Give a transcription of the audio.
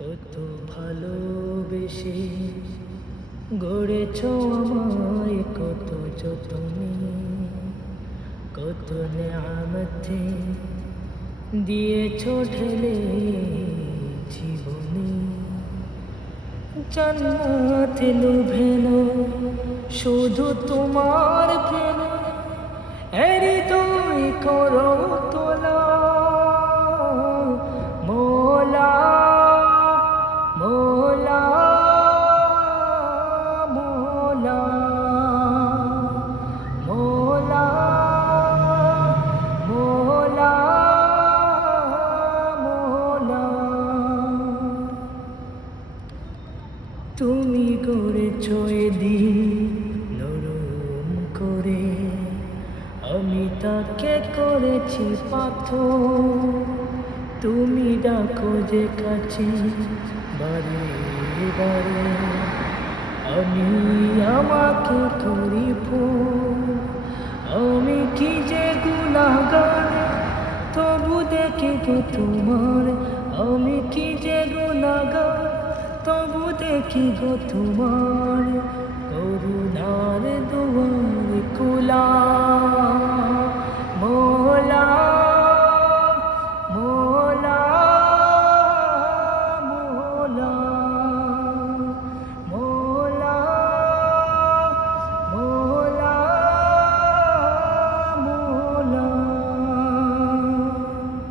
কত ভালোবেসে গড়েছ আমায়, কত যতনে, কত নেয়ামতে দিয়েছ ঢেলে জীবনে। জান্নাত লুভে না শুধু তোমার প্রেম, হৃদয় করো তোলা মোলা মোলা মোলা মোলা মোলা মোলা। তুমি গড়েছ এদিন নরম করে, আমি তাকে করেছি পাথর। তুমি ডাকো যে কাছে বারে বারে, আমি আমাকে করি ভুল। আমি কি যে গুনাহগার, তবু দেখি গো তোমার। আমি কি যে গুনাহগার, তবু দেখি গো তোমার করুণা